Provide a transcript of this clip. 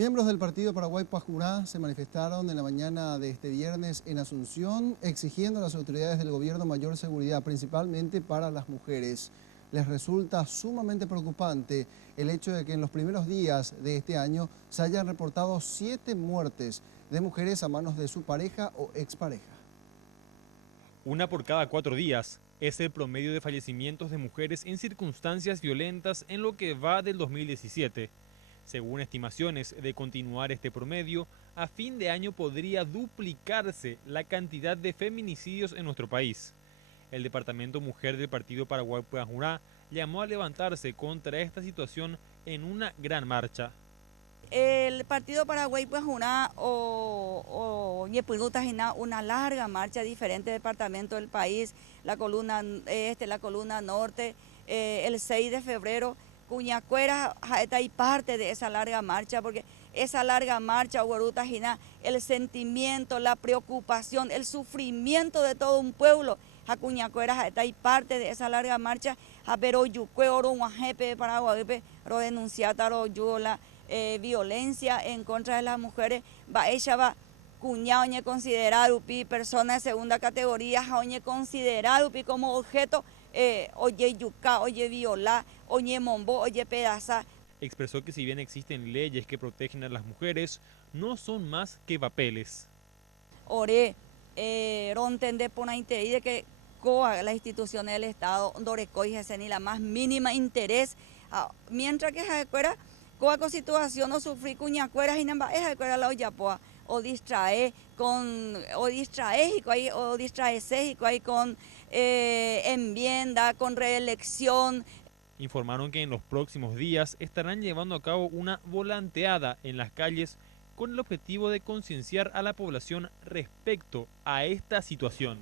Miembros del Partido Paraguay Pajurá se manifestaron en la mañana de este viernes en Asunción, exigiendo a las autoridades del gobierno mayor seguridad, principalmente para las mujeres. Les resulta sumamente preocupante el hecho de que en los primeros días de este año se hayan reportado 7 muertes de mujeres a manos de su pareja o expareja. Una por cada 4 días es el promedio de fallecimientos de mujeres en circunstancias violentas en lo que va del 2017. Según estimaciones de continuar este promedio, a fin de año podría duplicarse la cantidad de feminicidios en nuestro país. El Departamento Mujer del Partido Paraguay Pajurá llamó a levantarse contra esta situación en una gran marcha. El Partido Paraguay Pajurá o una larga marcha a diferentes departamentos del país, la columna este, la columna norte, el 6 de febrero. Cuñacuera está ahí parte de esa larga marcha, porque esa larga marcha, el sentimiento, la preocupación, el sufrimiento de todo un pueblo, Cuñacuera está ahí parte de esa larga marcha, pero yucue oro guajepe Paraguay, ro denunciar la violencia en contra de las mujeres, ella va cuñado oñe considerado persona de segunda categoría, oñe considerado como objeto, oye yuca, oye viola, oye mombo, oye pedaza. Expresó que si bien existen leyes que protegen a las mujeres, no son más que papeles. Ore, rontende por ahí de que las instituciones del Estado, dorecoy ni la más mínima interés, mientras que jacuera, coa con situación o sufrir cuñacuera y namba es jacuera la oyapoa, o distrae con enmienda, con reelección. Informaron que en los próximos días estarán llevando a cabo una volanteada en las calles con el objetivo de concienciar a la población respecto a esta situación.